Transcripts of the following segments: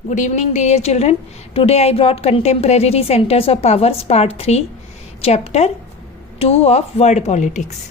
Good evening, dear children. Today I brought Contemporary Centers of Powers Part 3, Chapter 2 of World Politics.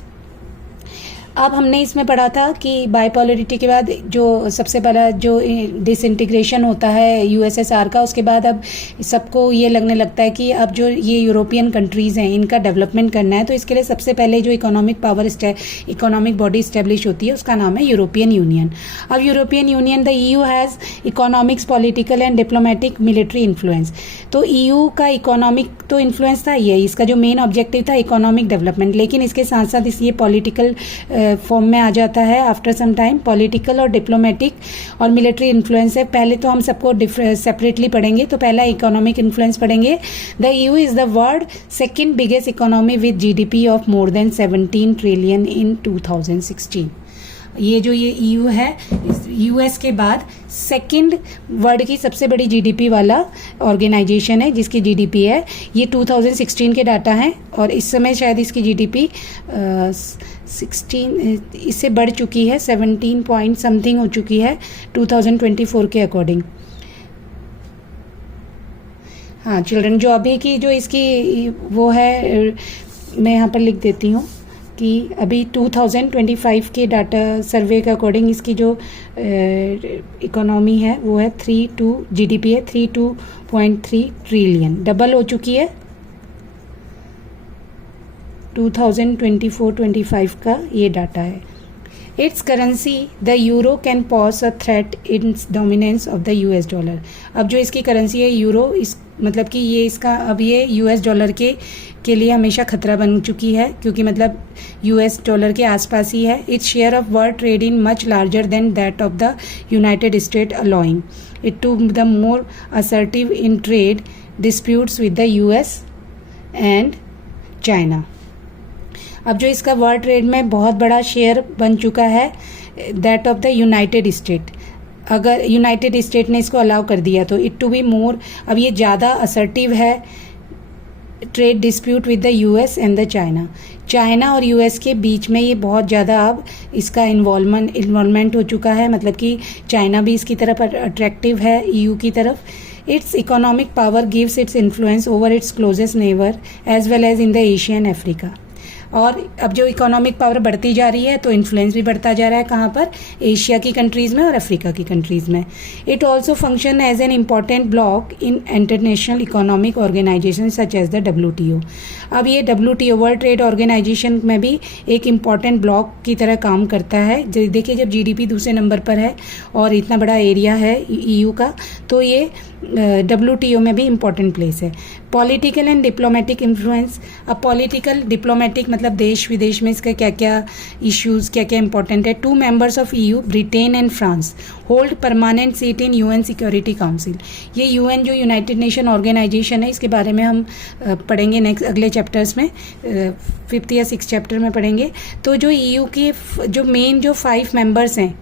अब हमने इसमें पढ़ा था कि बाइपोलरिटी के बाद जो सबसे पहला जो डिसइंटीग्रेशन होता है यूएसएसआर का, उसके बाद अब सबको ये लगने लगता है कि अब जो ये यूरोपियन कंट्रीज़ हैं इनका डेवलपमेंट करना है, तो इसके लिए सबसे पहले जो इकोनॉमिक बॉडी इस्टेब्लिश होती है उसका नाम है यूरोपियन यूनियन. अब European union, the EU has economics, political and diplomatic, military influence. तो ईयू का इकोनॉमिक तो इन्फ्लुएंस था, ये इसका जो मेन ऑब्जेक्टिव था इकोनॉमिक डेवलपमेंट, लेकिन इसके साथ साथ ये पॉलिटिकल फॉर्म में आ जाता है आफ्टर सम टाइम. पॉलिटिकल और डिप्लोमेटिक और मिलिट्री इन्फ्लुएंस है. पहले तो हम सबको सेपरेटली पढ़ेंगे. तो पहला इकोनॉमिक इन्फ्लुएंस पढ़ेंगे. The EU is the world second biggest economy with GDP of more than 17 trillion इन 2016. ये जो ये ईयू है, यूएस के बाद सेकंड वर्ल्ड की सबसे बड़ी जीडीपी वाला ऑर्गेनाइजेशन है, जिसकी जीडीपी है, ये 2016 के डाटा हैं, और इस समय शायद इसकी जीडीपी 16 इससे बढ़ चुकी है, 17 पॉइंट समथिंग हो चुकी है 2024 के अकॉर्डिंग. हाँ चिल्ड्रन, जो अभी की जो इसकी वो है, मैं यहाँ पर लिख देती हूँ कि अभी 2025 के डाटा सर्वे के अकॉर्डिंग इसकी जो इकोनॉमी है वो है जीडीपी है 32.3 ट्रिलियन, डबल हो चुकी है 2024-25 का ये डाटा है. It's currency the euro can pause a threat in dominance of the US dollar. अब जो इसकी करेंसी है यूरो, इस मतलब कि ये इसका अब ये यूएस डॉलर के लिए हमेशा खतरा बन चुकी है, क्योंकि मतलब यूएस डॉलर के आसपास ही है. It's share of world trade in much larger than that of the United State, allowing it to the more assertive in trade disputes with the US and China. अब जो इसका वर्ल्ड ट्रेड में बहुत बड़ा शेयर बन चुका है that of the United state. अगर यूनाइटेड स्टेट ने इसको अलाउ कर दिया तो इट टू बी मोर, अब ये ज़्यादा असर्टिव है trade dispute with the US and the China और यूएस के बीच में ये बहुत ज़्यादा अब इसका इन्वॉल्वमेंट हो चुका है, मतलब कि चाइना भी इसकी तरफ अट्रैक्टिव है ईयू की तरफ. Its economic power gives its influence over its closest neighbour as well as in the Asia and Africa. और अब जो इकोनॉमिक पावर बढ़ती जा रही है तो इन्फ्लुएंस भी बढ़ता जा रहा है, कहाँ पर, एशिया की कंट्रीज़ में और अफ्रीका की कंट्रीज़ में. It also function as an important bloc in international economic organisation such as the WTO. अब ये WTO वर्ल्ड ट्रेड ऑर्गेनाइजेशन में भी एक इम्पॉर्टेंट ब्लॉक की तरह काम करता है. देखिए, जब जीडीपी दूसरे नंबर पर है और इतना बड़ा एरिया है ईयू का, तो ये WTO में भी इम्पॉर्टेंट प्लेस है. Political and diplomatic influence. अब पॉलिटिकल डिप्लोमेटिक मतलब देश विदेश में इसका क्या क्या इश्यूज़, क्या क्या इंपॉर्टेंट है. 2 members of EU, Britain and France, hold permanent seat in UN security council. ये यूएन जो यूनाइटेड नेशन ऑर्गेनाइजेशन है, इसके बारे में हम पढ़ेंगे नेक्स्ट अगले चैप्टर्स में, 5th या 6th चैप्टर में पढ़ेंगे. तो जो ईयू के जो मेन जो 5 मेंबर्स हैं,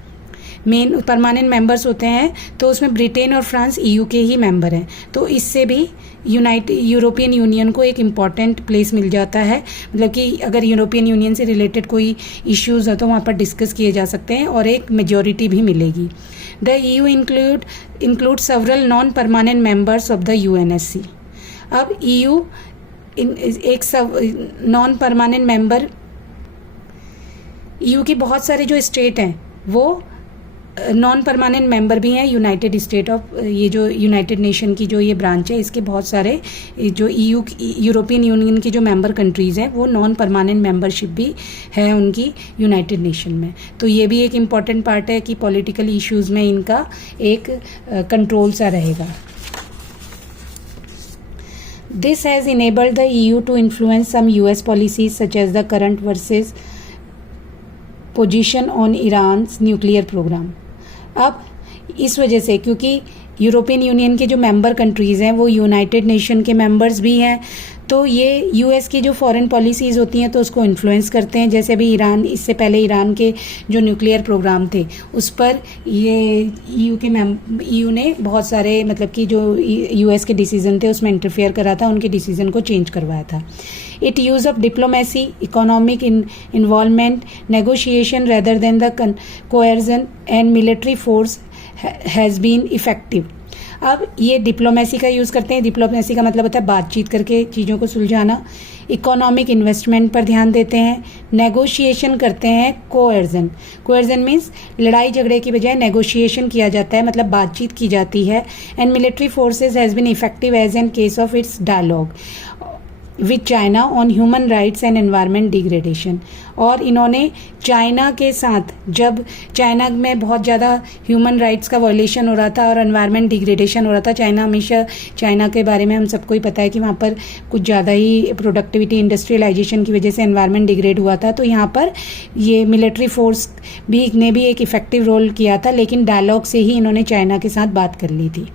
मेन परमानेंट मेंबर्स होते हैं, तो उसमें ब्रिटेन और फ्रांस ईयू के ही मेंबर हैं. तो इससे भी यूरोपियन यूनियन को एक इम्पॉर्टेंट प्लेस मिल जाता है, मतलब कि अगर यूरोपियन यूनियन से रिलेटेड कोई इश्यूज़ हो तो वहाँ पर डिस्कस किए जा सकते हैं और एक मेजॉरिटी भी मिलेगी. The EU include several non permanent members of the UNSC. अब ईयू एक सब नॉन परमानेंट मेंबर, ईयू के बहुत सारे जो स्टेट हैं वो नॉन परमानेंट मेंबर भी हैं यूनाइटेड स्टेट ऑफ, ये जो यूनाइटेड नेशन की जो ये ब्रांच है, इसके बहुत सारे जो यूरोपियन यूनियन की जो मेंबर कंट्रीज़ हैं वो नॉन परमानेंट मेंबरशिप भी है उनकी यूनाइटेड नेशन में. तो ये भी एक इम्पॉर्टेंट पार्ट है कि पॉलिटिकल इश्यूज़ में इनका एक कंट्रोल सा रहेगा. This has enabled the EU to influence some US policies such as the current versus position on Iran's nuclear programme. अब इस वजह से, क्योंकि यूरोपियन यूनियन के जो मेंबर कंट्रीज़ हैं वो यूनाइटेड नेशन के मेंबर्स भी हैं, तो ये यूएस की जो फॉरेन पॉलिसीज़ होती हैं तो उसको इन्फ्लुएंस करते हैं. जैसे भी ईरान, इससे पहले ईरान के जो न्यूक्लियर प्रोग्राम थे उस पर ये ईयू ने बहुत सारे, मतलब कि जो यूएस के डिसीज़न थे उसमें इंटरफेयर करा था, उनके डिसीज़न को चेंज करवाया था. It use of diplomacy, economic involvement, negotiation rather than the coercion and military force has been effective. अब ये डिप्लोमेसी का यूज़ करते हैं। डिप्लोमेसी का मतलब होता है बातचीत करके चीज़ों को सुलझाना। इकोनॉमिक इन्वेस्टमेंट पर ध्यान देते हैं। नेगोशिएशन करते हैं। कोएर्जन, कोएर्जन मीन्स लड़ाई झगड़े की बजाय नेगोशिएशन किया जाता है, मतलब बातचीत की जाती है। And military forces has been effective as an case of its dialogue with China on human rights and environment degradation. और इन्होंने चाइना के साथ, जब चाइना में बहुत ज़्यादा ह्यूमन राइट्स का वायलेशन हो रहा था और एनवायरनमेंट डिग्रेडेशन हो रहा था, चाइना हमेशा, चाइना के बारे में हम सबको ही पता है कि वहाँ पर कुछ ज़्यादा ही प्रोडक्टिविटी इंडस्ट्रियलाइजेशन की वजह से एनवायरनमेंट डिग्रेड हुआ था। तो यहाँ पर ये मिलिट्री फोर्स ने भी एक इफेक्टिव रोल किया था, लेकिन डायलॉग से ही इन्होंने चाइना के साथ बात कर ली थी।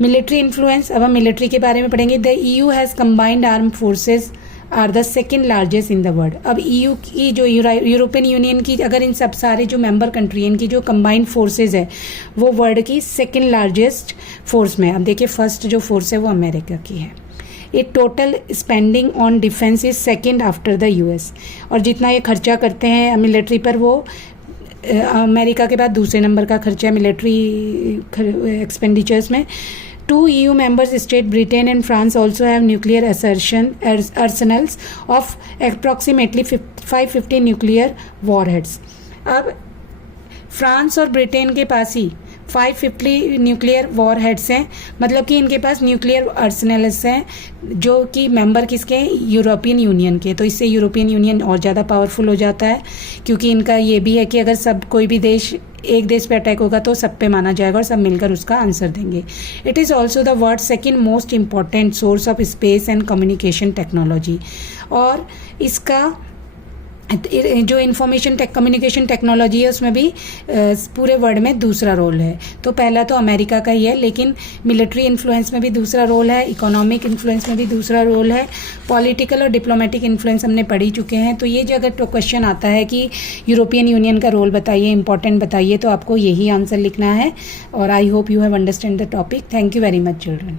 मिलिट्री इन्फ्लुएंस, अब हम मिलिट्री के बारे में पढ़ेंगे। The EU has combined arm forces are the second largest in the world. अब EU की जो यूरोपियन यूनियन की, अगर इन सब सारे जो मेंबर कंट्री इनकी जो कंबाइंड फोर्सेज है वो वर्ल्ड की सेकेंड लार्जेस्ट फोर्स में। अब देखिए फर्स्ट जो फोर्स है वो अमेरिका की है। ये total spending on defence is second after the US। और जितना ये खर्चा करते हैं मिलिट्री पर, वो अमेरिका के बाद दूसरे नंबर का खर्चा है मिलिट्री एक्सपेंडिचर्स में। 2 EU members state, Britain and France, also have nuclear arsenals of approximately 550 nuclear warheads. अब फ्रांस और ब्रिटेन के पास ही 550 न्यूक्लियर वॉर हेड्स हैं, मतलब कि इनके पास न्यूक्लियर आर्सेनल्स हैं जो कि मेंबर किसके हैं, यूरोपियन यूनियन के। तो इससे यूरोपियन यूनियन और ज़्यादा पावरफुल हो जाता है, क्योंकि इनका ये भी है कि अगर सब कोई भी देश, एक देश पे अटैक होगा तो सब पे माना जाएगा और सब मिलकर उसका आंसर देंगे। It is also the world second most important source of space and communication technology. और इसका जो इंफॉर्मेशन कम्युनिकेशन टेक्नोलॉजी है उसमें भी पूरे वर्ल्ड में दूसरा रोल है। तो पहला तो अमेरिका का ही है, लेकिन मिलिट्री इन्फ्लुएंस में भी दूसरा रोल है, इकोनॉमिक इन्फ्लुएंस में भी दूसरा रोल है, पॉलिटिकल और डिप्लोमेटिक इन्फ्लुएंस हमने पढ़ ही चुके हैं। तो ये जो अगर क्वेश्चन आता है कि यूरोपियन यूनियन का रोल बताइए, इंपॉर्टेंट बताइए, तो आपको यही आंसर लिखना है। और I hope you have understand the topic. Thank you very much children.